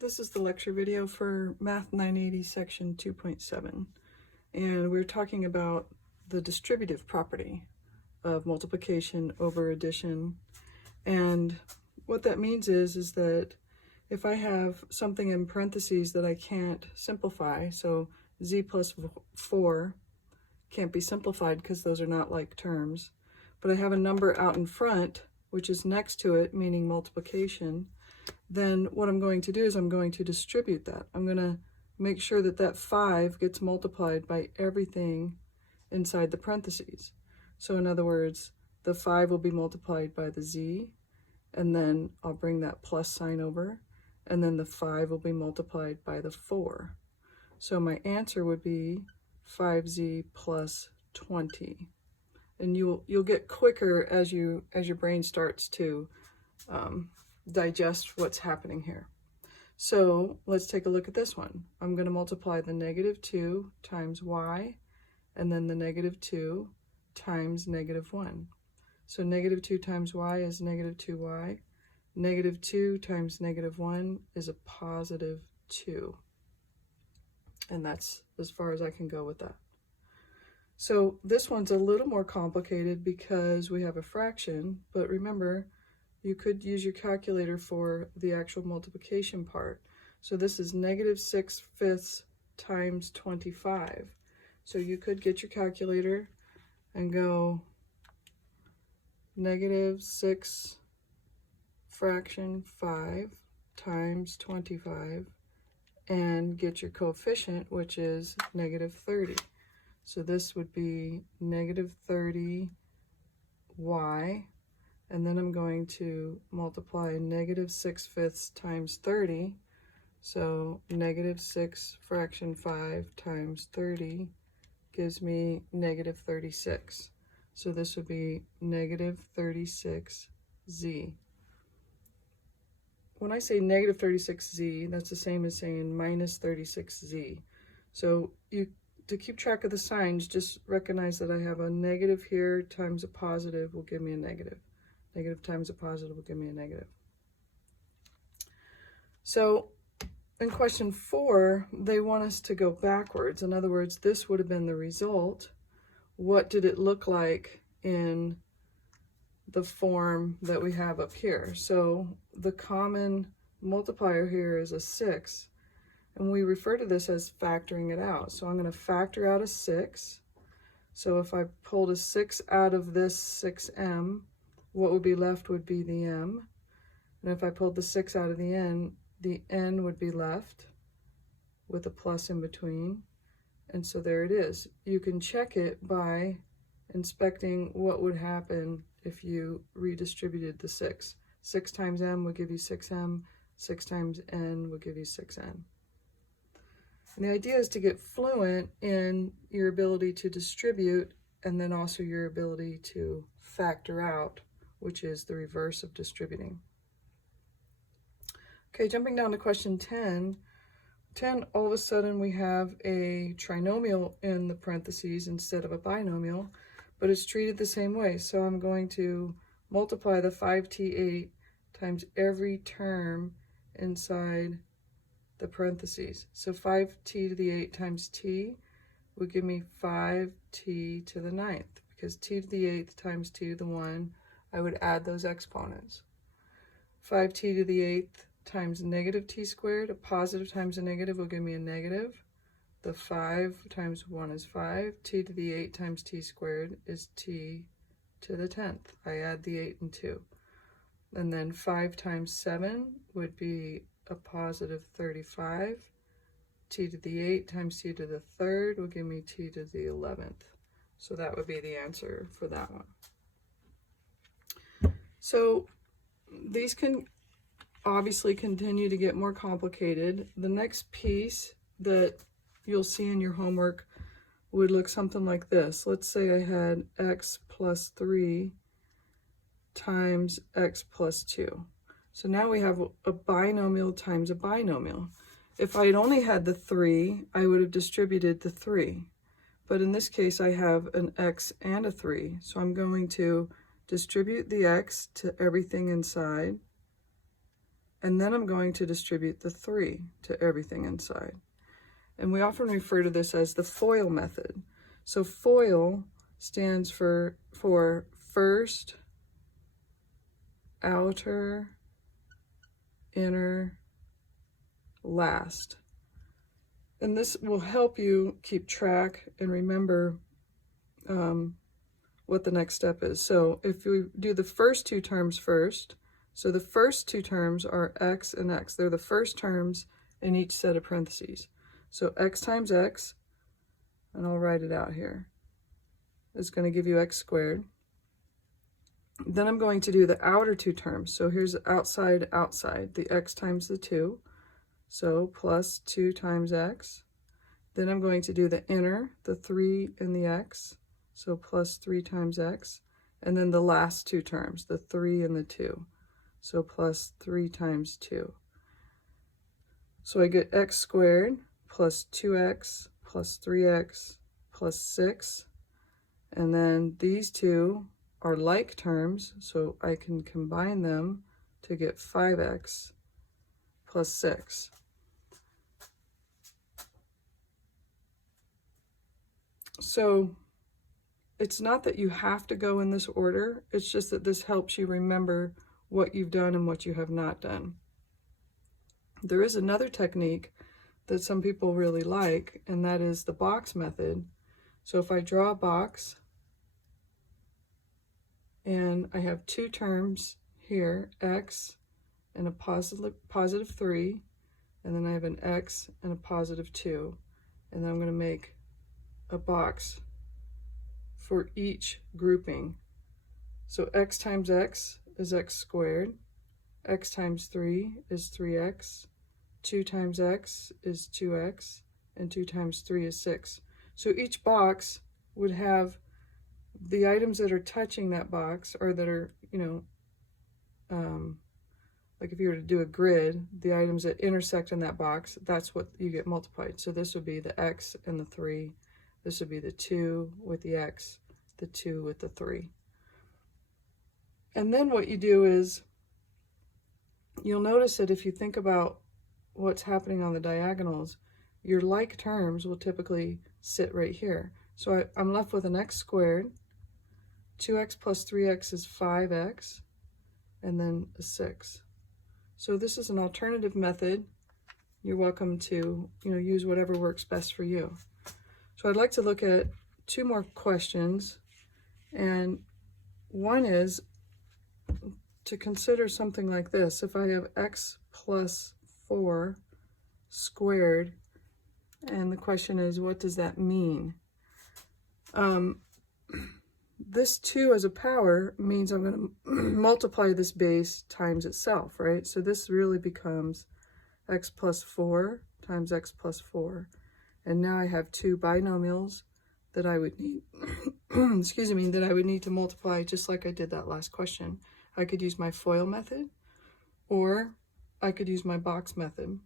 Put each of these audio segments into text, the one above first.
This is the lecture video for Math 980 section 2.7, and we're talking about the distributive property of multiplication over addition. And what that means is that if I have something in parentheses that I can't simplify, so z plus 4 can't be simplified because those are not like terms, but I have a number out in front which is next to it, meaning multiplication, then what I'm going to do is I'm going to distribute that. I'm going to make sure that that 5 gets multiplied by everything inside the parentheses. So in other words, the 5 will be multiplied by the z, and then I'll bring that plus sign over, and then the 5 will be multiplied by the 4. So my answer would be 5z plus 20. And you'll get quicker as your brain starts to digest what's happening here. So let's take a look at this one. I'm going to multiply the -2 times y, and then the -2 times -1. So -2 times y is -2y. -2 times -1 is a positive 2. And that's as far as I can go with that. So this one's a little more complicated because we have a fraction, but remember, you could use your calculator for the actual multiplication part. So this is -6/5 times 25. So you could get your calculator and go -6 fraction 5 times 25 and get your coefficient, which is -30. So this would be -30y, and then I'm going to multiply -6/5 times 30. So -6 fraction 5 times 30 gives me -36. So this would be -36z. When I say -36z, that's the same as saying -36z. So to keep track of the signs, just recognize that I have a negative here times a positive will give me a negative. Negative times a positive will give me a negative. So in question 4, they want us to go backwards. In other words, this would have been the result. What did it look like in the form that we have up here? So the common multiplier here is a 6. And we refer to this as factoring it out. So I'm going to factor out a 6. So if I pulled a 6 out of this 6m, what would be left would be the m. And if I pulled the 6 out of the n would be left with a plus in between. And so there it is. You can check it by inspecting what would happen if you redistributed the 6. 6 times m would give you 6m. 6 times n would give you 6n. And the idea is to get fluent in your ability to distribute and then also your ability to factor out, which is the reverse of distributing. Okay, jumping down to question 10. 10, all of a sudden we have a trinomial in the parentheses instead of a binomial, but it's treated the same way. So I'm going to multiply the 5t8 times every term inside the parentheses. So 5t to the 8 times t would give me 5t to the 9th, because t to the 8th times t to the 1, I would add those exponents. 5t to the 8th times -t squared, a positive times a negative will give me a negative. The 5 times 1 is 5. T to the 8 times t squared is t to the 10th. I add the 8 and 2. And then 5 times 7 would be a positive 35. T to the 8 times t to the 3rd will give me t to the 11th. So that would be the answer for that one. So these can obviously continue to get more complicated. The next piece that you'll see in your homework would look something like this. Let's say I had x plus 3 times x plus 2. So now we have a binomial times a binomial. If I had only had the 3, I would have distributed the 3. But in this case, I have an x and a 3. So I'm going to distribute the x to everything inside. and then I'm going to distribute the 3 to everything inside. And we often refer to this as the FOIL method. So FOIL stands for first, outer, inner, last. And this will help you keep track and remember what the next step is. So if we do the first 2 terms first, so the first 2 terms are x and x. They're the first terms in each set of parentheses. So x times x, and I'll write it out here, is going to give you x squared. Then I'm going to do the outer 2 terms. So here's outside, outside, the x times the 2. So plus 2 times x. Then I'm going to do the inner, the 3 and the x. So plus 3 times x. And then the last 2 terms, the 3 and the 2. So plus 3 times 2. So I get x squared plus 2x plus 3x plus 6. And then these two are like terms, so I can combine them to get 5x plus 6. So it's not that you have to go in this order, it's just that this helps you remember what you've done and what you have not done. There is another technique that some people really like, and that is the box method. So if I draw a box, and I have 2 terms here, x and a positive 3, and then I have an x and a positive 2, and then I'm going to make a box for each grouping. So x times x is x squared, x times 3 is 3x, 2 times x is 2x, and 2 times 3 is 6. So each box would have the items that are touching that box, or that are, like if you were to do a grid, the items that intersect in that box, that's what you get multiplied. So this would be the x and the 3. This would be the 2 with the x, the 2 with the 3. And then what you do is, you'll notice that if you think about what's happening on the diagonals, your like terms will typically sit right here. So I'm left with an x squared, 2x plus 3x is 5x, and then a 6. So this is an alternative method. You're welcome to use whatever works best for you. So I'd like to look at 2 more questions, and one is to consider something like this. If I have x plus 4 squared, and the question is, what does that mean? This 2 as a power means I'm going to multiply this base times itself, right? So this really becomes x plus 4 times x plus 4. And now I have 2 binomials that I would need, excuse me, that I would need to multiply just like I did that last question. I could use my FOIL method, or I could use my box method.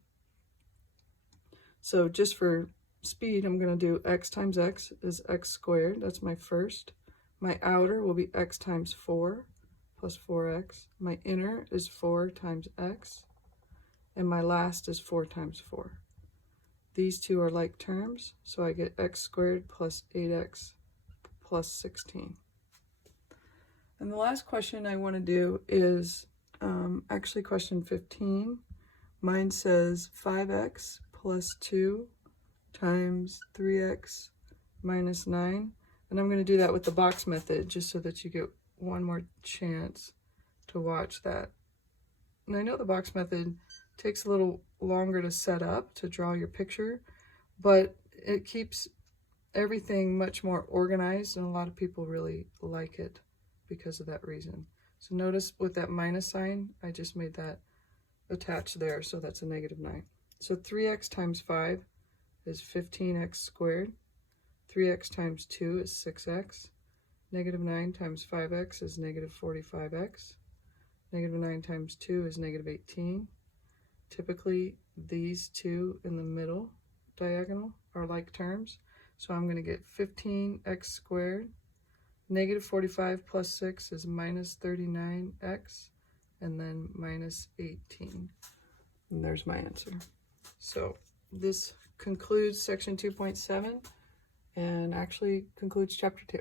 So just for speed, I'm going to do x times x is x squared. That's my first. My outer will be x times 4 plus 4x. My inner is 4 times x. And my last is 4 times 4. These two are like terms, so I get x squared plus 8x plus 16. And the last question I want to do is actually question 15. Mine says 5x plus 2 times 3x minus 9. And I'm going to do that with the box method just so that you get one more chance to watch that. And I know the box method takes a little longer to set up, to draw your picture, but it keeps everything much more organized, and a lot of people really like it because of that reason. So notice with that minus sign, I just made that attached there, so that's a negative 9. So 3x times 5 is 15x squared. 3x times 2 is 6x. Negative 9 times 5x is negative 45x. Negative 9 times 2 is negative 18. Typically, these two in the middle diagonal are like terms. So I'm going to get 15x squared. Negative 45 plus 6 is minus 39x. and then minus 18. And there's my answer. So this concludes section 2.7 and actually concludes chapter 2.